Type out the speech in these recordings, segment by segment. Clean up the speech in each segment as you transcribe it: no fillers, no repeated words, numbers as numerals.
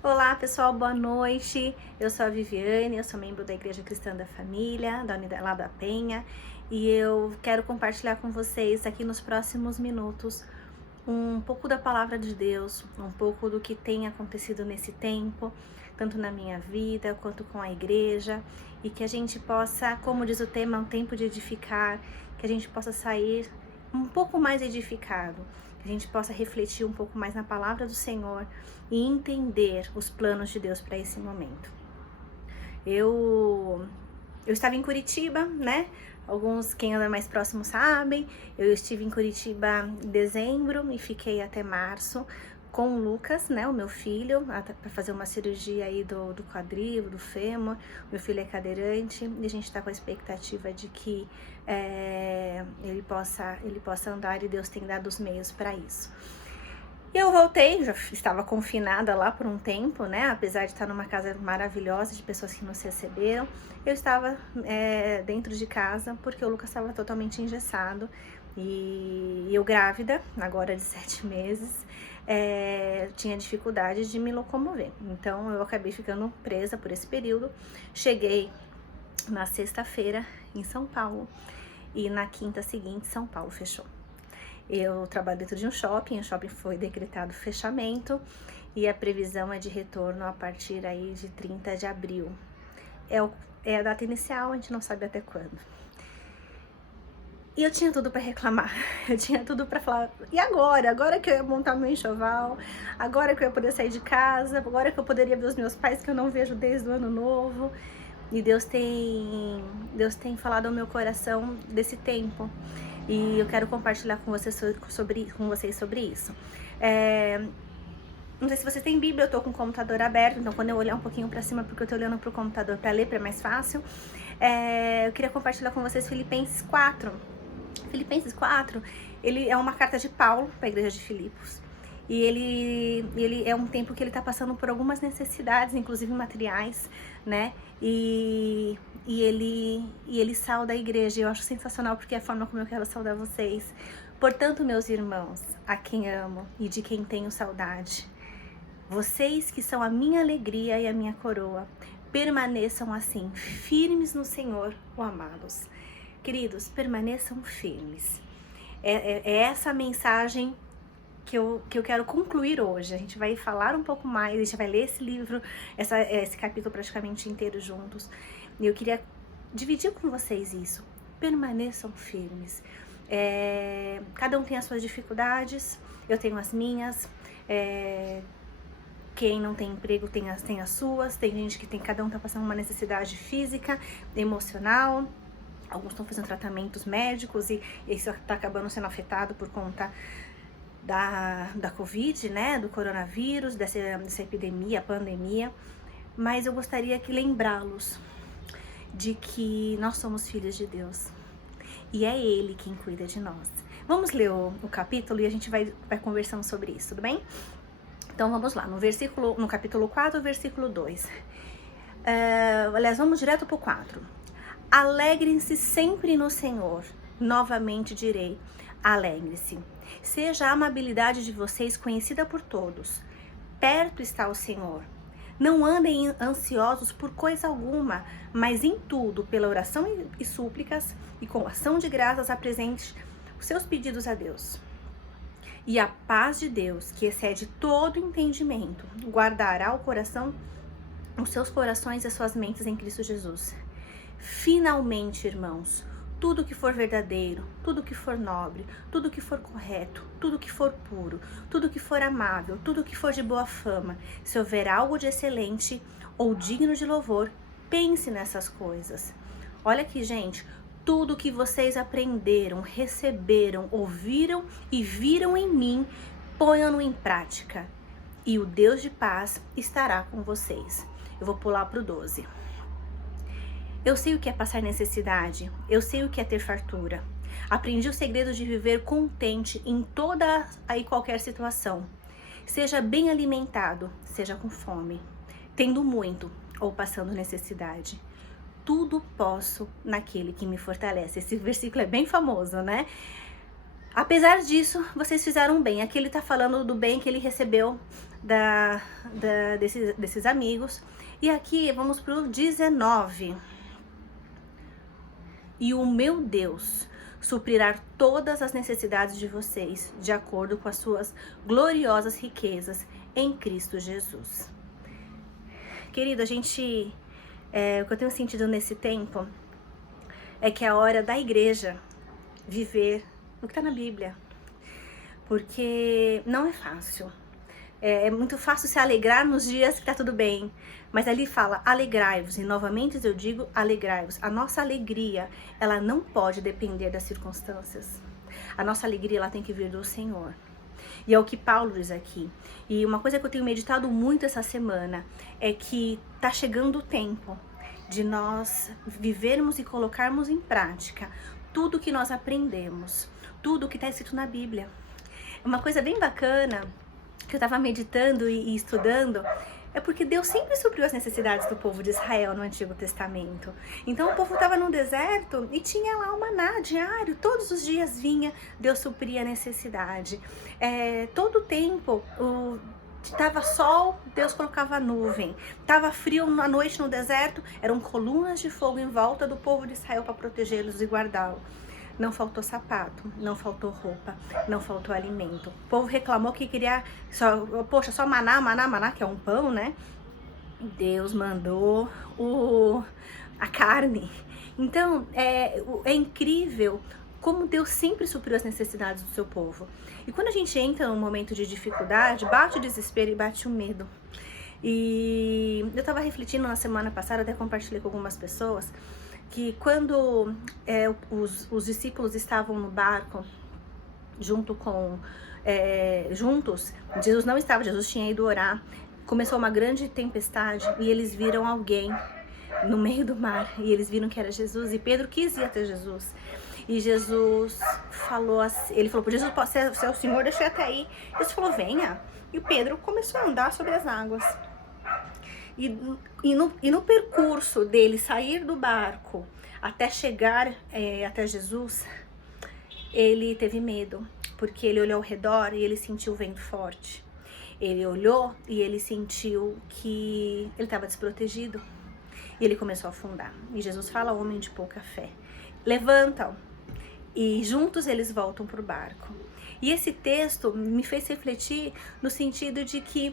Olá pessoal, boa noite. Eu sou a Viviane, eu sou membro da Igreja Cristã da Família, da Unidade lá da Penha, e eu quero compartilhar com vocês aqui nos próximos minutos um pouco da palavra de Deus, um pouco do que tem acontecido nesse tempo, tanto na minha vida quanto com a igreja, e que a gente possa, como diz o tema, um tempo de edificar, que a gente possa sair um pouco mais edificado, que a gente possa refletir um pouco mais na palavra do Senhor e entender os planos de Deus para esse momento. Eu estava em Curitiba, né? Alguns, quem anda mais próximo sabem, eu estive em Curitiba em dezembro e fiquei até março com o Lucas, né, o meu filho, para fazer uma cirurgia aí do quadril, do fêmur. Meu filho é cadeirante e a gente tá com a expectativa de que ele possa andar, e Deus tem dado os meios para isso. E eu voltei, já estava confinada lá por um tempo, né? Apesar de estar numa casa maravilhosa, de pessoas que nos receberam, eu estava dentro de casa porque o Lucas estava totalmente engessado e eu grávida, agora de 7 meses, tinha dificuldade de me locomover. Então eu acabei ficando presa por esse período. Cheguei na sexta-feira em São Paulo e na quinta seguinte São Paulo fechou. Eu trabalho dentro de um shopping, o shopping foi decretado fechamento e a previsão é de retorno a partir aí de 30 de abril. É a data inicial, a gente não sabe até quando. E eu tinha tudo para reclamar, eu tinha tudo para falar, e agora? Agora que eu ia montar meu enxoval, agora que eu ia poder sair de casa, agora que eu poderia ver os meus pais que eu não vejo desde o ano novo. E Deus tem falado ao meu coração desse tempo. E eu quero compartilhar com vocês sobre isso. Não sei se vocês têm Bíblia, eu tô com o computador aberto, então quando eu olhar um pouquinho para cima, porque eu tô olhando pro computador para ler, para é mais fácil, eu queria compartilhar com vocês Filipenses 4. Filipenses 4, ele é uma carta de Paulo para a igreja de Filipos. E ele é um tempo que ele tá passando por algumas necessidades, inclusive materiais, né? E ele sauda a igreja. Eu acho sensacional porque é a forma como eu quero saudar vocês. Portanto, meus irmãos, a quem amo e de quem tenho saudade, vocês que são a minha alegria e a minha coroa, permaneçam assim, firmes no Senhor, ó amados. Queridos, permaneçam firmes. É essa mensagem que eu quero concluir hoje. A gente vai falar um pouco mais, a gente vai ler esse livro, esse capítulo praticamente inteiro juntos. E eu queria dividir com vocês isso. Permaneçam firmes. Cada um tem as suas dificuldades, eu tenho as minhas. Quem não tem emprego tem as suas. Tem gente que cada um tá passando uma necessidade física, emocional. Alguns estão fazendo tratamentos médicos e isso tá acabando sendo afetado por conta da Covid, né, do coronavírus, dessa epidemia, pandemia. Mas eu gostaria que lembrá-los de que nós somos filhos de Deus e é Ele quem cuida de nós. Vamos ler o capítulo e a gente vai conversando sobre isso, tudo bem? Então vamos lá, no capítulo 4, versículo 2. Aliás, vamos direto pro 4. Alegrem-se sempre no Senhor. Novamente direi, alegrem-se. Seja a amabilidade de vocês conhecida por todos. Perto está o Senhor. Não andem ansiosos por coisa alguma, mas em tudo, pela oração e súplicas, e com ação de graças, apresente os seus pedidos a Deus. E a paz de Deus, que excede todo entendimento, guardará os seus corações e as suas mentes em Cristo Jesus. Finalmente, irmãos, tudo que for verdadeiro, tudo que for nobre, tudo que for correto, tudo que for puro, tudo que for amável, tudo que for de boa fama, se houver algo de excelente ou digno de louvor, pense nessas coisas. Olha aqui, gente, tudo que vocês aprenderam, receberam, ouviram e viram em mim, ponham-no em prática, e o Deus de paz estará com vocês. Eu vou pular para o 12. Eu sei o que é passar necessidade, eu sei o que é ter fartura. Aprendi o segredo de viver contente em toda e qualquer situação. Seja bem alimentado, seja com fome, tendo muito ou passando necessidade. Tudo posso naquele que me fortalece. Esse versículo é bem famoso, né? Apesar disso, vocês fizeram bem. Aqui ele tá falando do bem que ele recebeu desses amigos. E aqui vamos para o 19. E o meu Deus suprirá todas as necessidades de vocês, de acordo com as suas gloriosas riquezas em Cristo Jesus. Querido, o que eu tenho sentido nesse tempo é que é a hora da igreja viver o que está na Bíblia. Porque não é fácil. É muito fácil se alegrar nos dias que tá tudo bem. Mas ali fala, alegrai-vos. E novamente eu digo, alegrai-vos. A nossa alegria, ela não pode depender das circunstâncias. A nossa alegria, ela tem que vir do Senhor. E é o que Paulo diz aqui. E uma coisa que eu tenho meditado muito essa semana é que tá chegando o tempo de nós vivermos e colocarmos em prática tudo que nós aprendemos, tudo que está escrito na Bíblia. Uma coisa bem bacana que eu estava meditando e estudando é porque Deus sempre supriu as necessidades do povo de Israel no Antigo Testamento. Então o povo estava no deserto e tinha lá o maná diário, todos os dias vinha, Deus supria a necessidade. Todo o tempo, tava sol, Deus colocava nuvem. Tava frio à noite no deserto, eram colunas de fogo em volta do povo de Israel para protegê-los e guardá-lo. Não faltou sapato, não faltou roupa, não faltou alimento. O povo reclamou que queria, só maná, que é um pão, né? Deus mandou a carne. Então, é incrível como Deus sempre supriu as necessidades do seu povo. E quando a gente entra num momento de dificuldade, bate o desespero e bate o medo. E eu tava refletindo na semana passada, até compartilhei com algumas pessoas, que quando os discípulos estavam no barco juntos, Jesus não estava, Jesus tinha ido orar, começou uma grande tempestade e eles viram alguém no meio do mar e eles viram que era Jesus e Pedro quis ir até Jesus. E Jesus falou assim, ele falou para Jesus, se é o Senhor, deixa eu ir até aí. Jesus falou, venha. E o Pedro começou a andar sobre as águas. E no percurso dele sair do barco até chegar até Jesus, ele teve medo, porque ele olhou ao redor e ele sentiu o vento forte. Ele olhou e ele sentiu que ele estava desprotegido. E ele começou a afundar. E Jesus fala ao homem de pouca fé, levanta-o. E juntos eles voltam para o barco. E esse texto me fez refletir no sentido de que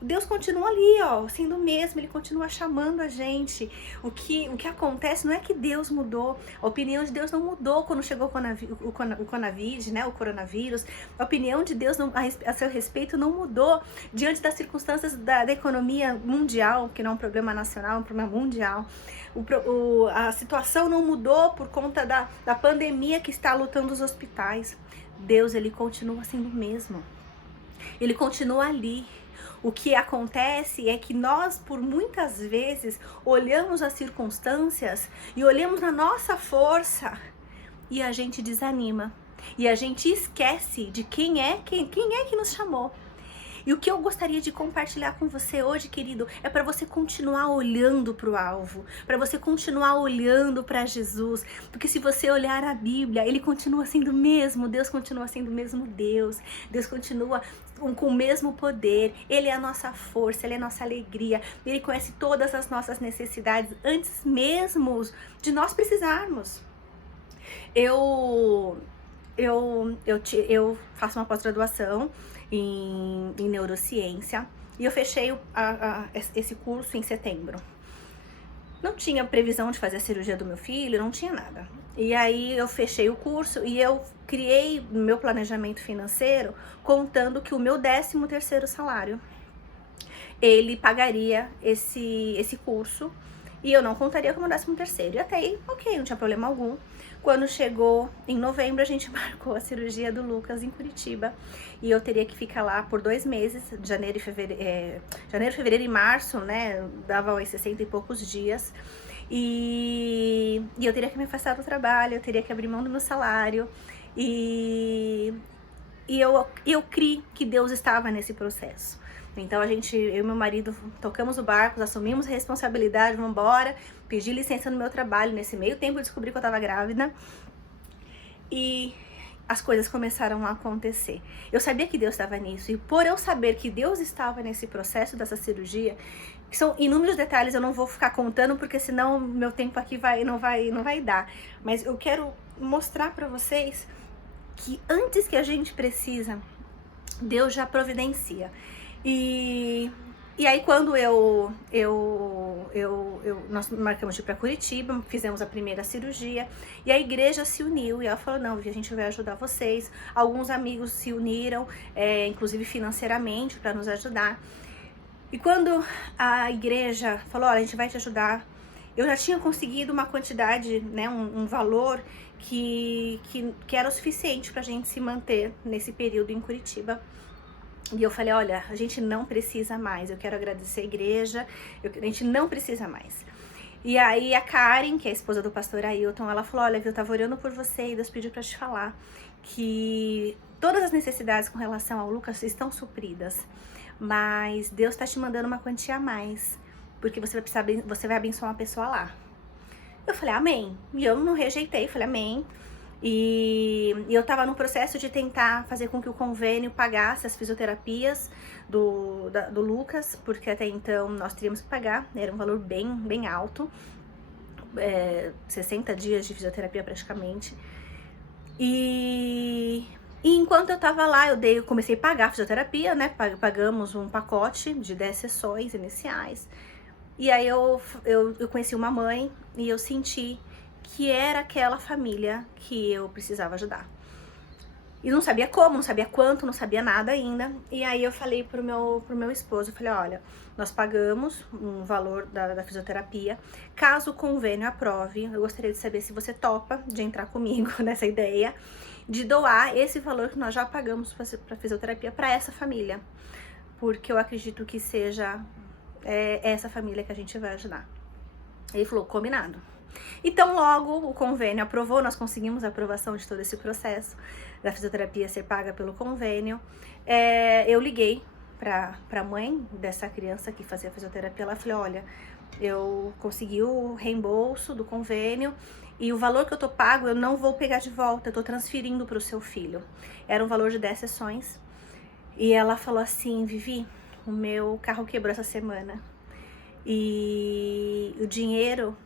Deus continua ali, ó, sendo o mesmo, Ele continua chamando a gente. O que acontece não é que Deus mudou, a opinião de Deus não mudou quando chegou o coronavírus, a opinião de Deus a seu respeito não mudou diante das circunstâncias da economia mundial, que não é um problema nacional, é um problema mundial. A situação não mudou por conta da pandemia que está lutando os hospitais. Deus, Ele continua sendo o mesmo. Ele continua ali. O que acontece é que nós, por muitas vezes, olhamos as circunstâncias e olhamos a nossa força e a gente desanima. E a gente esquece de quem é que nos chamou. E o que eu gostaria de compartilhar com você hoje, querido, é para você continuar olhando para o alvo, para você continuar olhando para Jesus, porque se você olhar a Bíblia, Ele continua sendo o mesmo, Deus continua sendo o mesmo Deus continua com o mesmo poder, Ele é a nossa força, Ele é a nossa alegria, Ele conhece todas as nossas necessidades antes mesmo de nós precisarmos. Eu faço uma pós-graduação em neurociência e eu fechei esse curso em setembro. Não tinha previsão de fazer a cirurgia do meu filho, não tinha nada. E aí eu fechei o curso e eu criei meu planejamento financeiro contando que o meu 13º salário, ele pagaria esse curso e eu não contaria como 13º. E até aí, ok, não tinha problema algum. Quando chegou em novembro, a gente marcou a cirurgia do Lucas em Curitiba. E eu teria que ficar lá por 2 meses, janeiro, fevereiro e março, né? Dava uns 60 e poucos dias. E eu teria que me afastar do trabalho, eu teria que abrir mão do meu salário. E eu criei que Deus estava nesse processo. Então eu e meu marido tocamos o barco, assumimos a responsabilidade, vamos embora, pedi licença no meu trabalho. Nesse meio tempo eu descobri que eu estava grávida. E as coisas começaram a acontecer. Eu sabia que Deus estava nisso, e por eu saber que Deus estava nesse processo dessa cirurgia, que são inúmeros detalhes, eu não vou ficar contando, porque senão meu tempo aqui não vai dar. Mas eu quero mostrar para vocês que antes que a gente precisa, Deus já providencia. E aí quando nós marcamos de ir para Curitiba, fizemos a primeira cirurgia, e a igreja se uniu, e ela falou, não, a gente vai ajudar vocês. Alguns amigos se uniram, inclusive financeiramente, para nos ajudar. E quando a igreja falou, olha, a gente vai te ajudar, eu já tinha conseguido uma quantidade, né, um valor que era o suficiente pra gente se manter nesse período em Curitiba. E eu falei, olha, a gente não precisa mais, eu quero agradecer a igreja, a gente não precisa mais. E aí a Karen, que é a esposa do pastor Ailton, ela falou, olha, eu tava orando por você e Deus pediu pra te falar que todas as necessidades com relação ao Lucas estão supridas, mas Deus tá te mandando uma quantia a mais, porque você vai abençoar uma pessoa lá. Eu falei, amém. E eu não rejeitei, falei, amém. E eu tava no processo de tentar fazer com que o convênio pagasse as fisioterapias do Lucas, porque até então nós teríamos que pagar, era um valor bem alto, 60 dias de fisioterapia praticamente. E enquanto eu tava lá, eu comecei a pagar a fisioterapia, né? Pagamos um pacote de 10 sessões iniciais. E aí eu conheci uma mãe e eu senti que era aquela família que eu precisava ajudar. E não sabia como, não sabia quanto, não sabia nada ainda. E aí eu falei pro meu esposo, eu falei, olha, nós pagamos um valor da fisioterapia. Caso o convênio aprove, eu gostaria de saber se você topa de entrar comigo nessa ideia de doar esse valor que nós já pagamos para fisioterapia para essa família. Porque eu acredito que seja essa família que a gente vai ajudar. Ele falou, combinado. Então logo o convênio aprovou, nós conseguimos a aprovação de todo esse processo da fisioterapia ser paga pelo convênio. Eu liguei pra mãe dessa criança que fazia fisioterapia, ela falou, olha, eu consegui o reembolso do convênio e o valor que eu tô pago eu não vou pegar de volta, eu tô transferindo pro seu filho. Era um valor de 10 sessões. E ela falou assim, Vivi, o meu carro quebrou essa semana e o dinheiro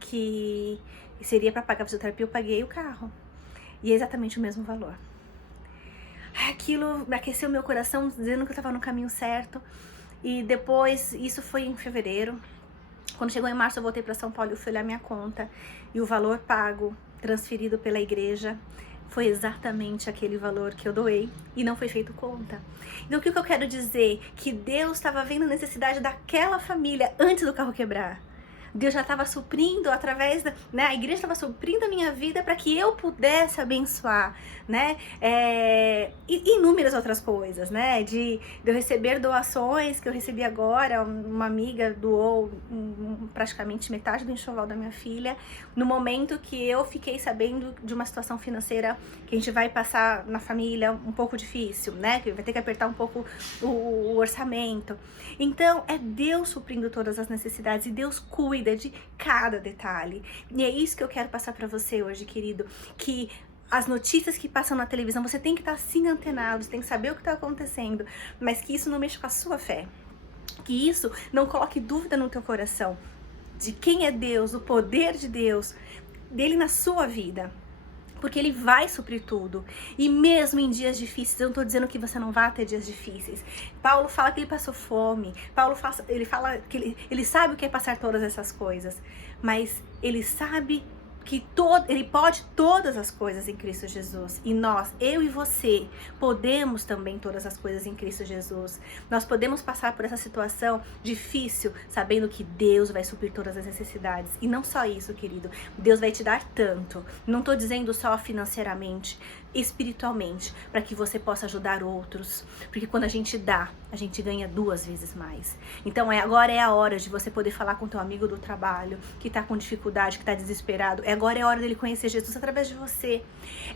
que seria para pagar a fisioterapia, eu paguei o carro. E é exatamente o mesmo valor. Aquilo aqueceu meu coração, dizendo que eu estava no caminho certo. E depois, isso foi em fevereiro. Quando chegou em março, eu voltei para São Paulo e fui olhar minha conta. E o valor pago, transferido pela igreja, foi exatamente aquele valor que eu doei e não foi feito conta. Então o que eu quero dizer? Que Deus estava vendo a necessidade daquela família antes do carro quebrar. Deus já estava suprindo através né, a igreja estava suprindo a minha vida para que eu pudesse abençoar, né, e inúmeras outras coisas, né, de eu receber doações que eu recebi agora. Uma amiga doou praticamente metade do enxoval da minha filha, no momento que eu fiquei sabendo de uma situação financeira que a gente vai passar na família um pouco difícil, né, que vai ter que apertar um pouco o orçamento. Então é Deus suprindo todas as necessidades e Deus cuida de cada detalhe. E é isso que eu quero passar para você hoje, querido, que as notícias que passam na televisão, você tem que estar assim antenado, você tem que saber o que está acontecendo, mas que isso não mexa com a sua fé, que isso não coloque dúvida no teu coração de quem é Deus, o poder de Deus, dele na sua vida. Porque ele vai suprir tudo. E mesmo em dias difíceis, eu não tô dizendo que você não vai ter dias difíceis. Paulo fala que ele passou fome. Ele fala que ele sabe o que é passar todas essas coisas. Mas ele sabe que ele pode todas as coisas em Cristo Jesus. E nós, eu e você, podemos também todas as coisas em Cristo Jesus. Nós podemos passar por essa situação difícil, sabendo que Deus vai suprir todas as necessidades. E não só isso, querido. Deus vai te dar tanto. Não estou dizendo só financeiramente, espiritualmente, para que você possa ajudar outros. Porque quando a gente dá, a gente ganha 2 vezes mais. Então agora é a hora de você poder falar com teu amigo do trabalho, que está com dificuldade, que está desesperado. Agora é a hora dele conhecer Jesus através de você.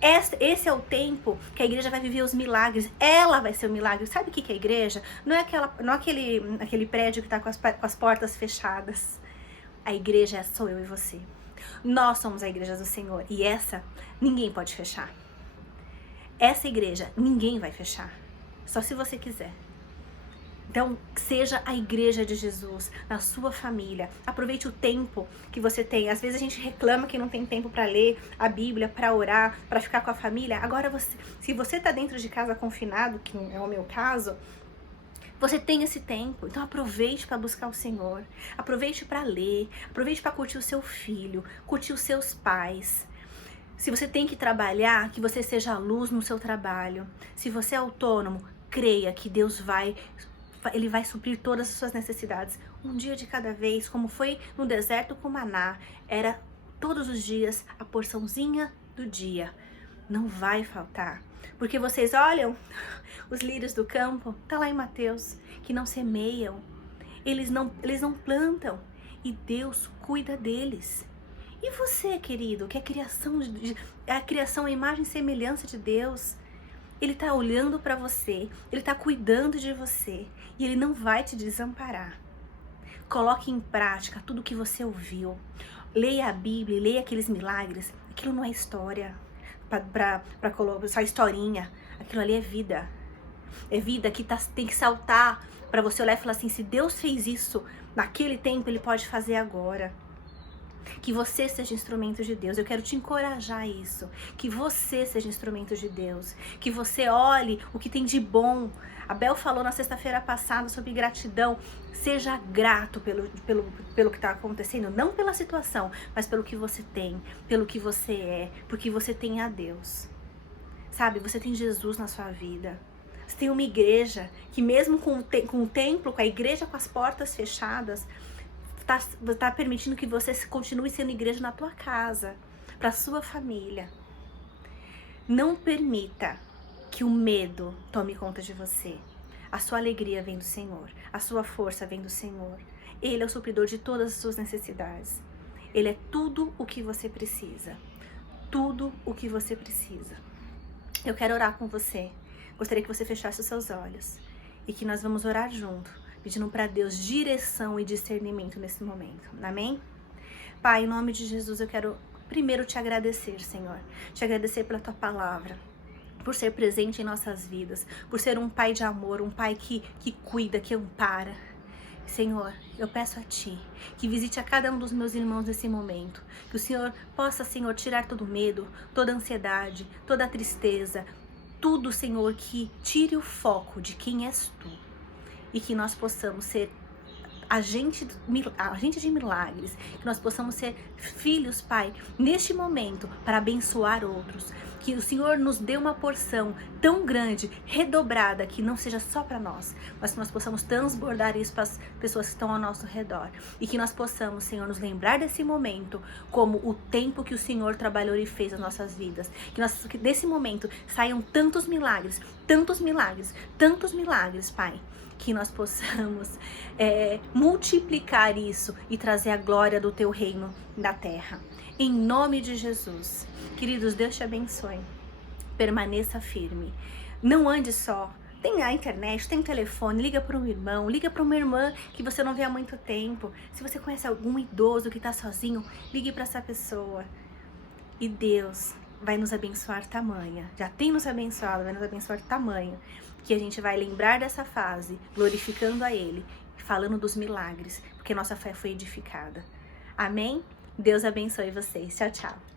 Esse é o tempo que a igreja vai viver os milagres. Ela vai ser o milagre. Sabe o que é a igreja? Não é aquele prédio que está com as portas fechadas. A igreja sou eu e você. Nós somos a igreja do Senhor. E essa, ninguém pode fechar. Essa igreja ninguém vai fechar, só se você quiser. Então, seja a igreja de Jesus na sua família. Aproveite o tempo que você tem. Às vezes a gente reclama que não tem tempo para ler a Bíblia, para orar, para ficar com a família. Agora, se você está dentro de casa confinado, que é o meu caso, você tem esse tempo. Então, aproveite para buscar o Senhor. Aproveite para ler. Aproveite para curtir o seu filho, curtir os seus pais. Se você tem que trabalhar, que você seja a luz no seu trabalho. Se você é autônomo, creia que Deus Ele vai suprir todas as suas necessidades. Um dia de cada vez, como foi no deserto com maná, era todos os dias a porçãozinha do dia. Não vai faltar. Porque vocês olham os lírios do campo, tá lá em Mateus, que não semeiam, eles não plantam, e Deus cuida deles. E você, querido, que é a criação, a imagem e semelhança de Deus, Ele tá olhando para você, Ele tá cuidando de você, e Ele não vai te desamparar. Coloque em prática tudo que você ouviu. Leia a Bíblia, leia aqueles milagres. Aquilo não é história, para colocar só historinha. Aquilo ali é vida. É vida que tem que saltar para você olhar e falar assim, se Deus fez isso naquele tempo, Ele pode fazer agora. Que você seja instrumento de Deus. Eu quero te encorajar a isso. Que você seja instrumento de Deus. Que você olhe o que tem de bom. A Bel falou na sexta-feira passada sobre gratidão. Seja grato pelo que está acontecendo. Não pela situação, mas pelo que você tem. Pelo que você é. Porque você tem a Deus. Sabe, você tem Jesus na sua vida. Você tem uma igreja que mesmo com o templo, com a igreja com as portas fechadas, tá permitindo que você continue sendo igreja na tua casa, para sua família. Não permita que o medo tome conta de você. A sua alegria vem do Senhor, a sua força vem do Senhor. Ele é o supridor de todas as suas necessidades. Ele é tudo o que você precisa. Tudo o que você precisa. Eu quero orar com você. Gostaria que você fechasse os seus olhos e que nós vamos orar junto, pedindo para Deus direção e discernimento nesse momento. Amém? Pai, em nome de Jesus, eu quero primeiro te agradecer, Senhor. Te agradecer pela tua palavra, por ser presente em nossas vidas, por ser um pai de amor, um pai que cuida, que ampara. Senhor, eu peço a Ti que visite a cada um dos meus irmãos nesse momento. Que o Senhor possa, Senhor, tirar todo o medo, toda a ansiedade, toda a tristeza, tudo, Senhor, que tire o foco de quem és Tu. E que nós possamos ser agente de milagres, que nós possamos ser filhos, Pai, neste momento, para abençoar outros. Que o Senhor nos dê uma porção tão grande, redobrada, que não seja só para nós, mas que nós possamos transbordar isso para as pessoas que estão ao nosso redor. E que nós possamos, Senhor, nos lembrar desse momento como o tempo que o Senhor trabalhou e fez nas nossas vidas. Que desse momento saiam tantos milagres, tantos milagres, tantos milagres, Pai. Que nós possamos multiplicar isso e trazer a glória do Teu reino na terra. Em nome de Jesus. Queridos, Deus te abençoe. Permaneça firme. Não ande só. Tem a internet, tem telefone, liga para um irmão, liga para uma irmã que você não vê há muito tempo. Se você conhece algum idoso que está sozinho, ligue para essa pessoa. E Deus vai nos abençoar tamanha. Já tem nos abençoado, vai nos abençoar tamanho. Que a gente vai lembrar dessa fase, glorificando a Ele, falando dos milagres, porque nossa fé foi edificada. Amém? Deus abençoe vocês. Tchau, tchau.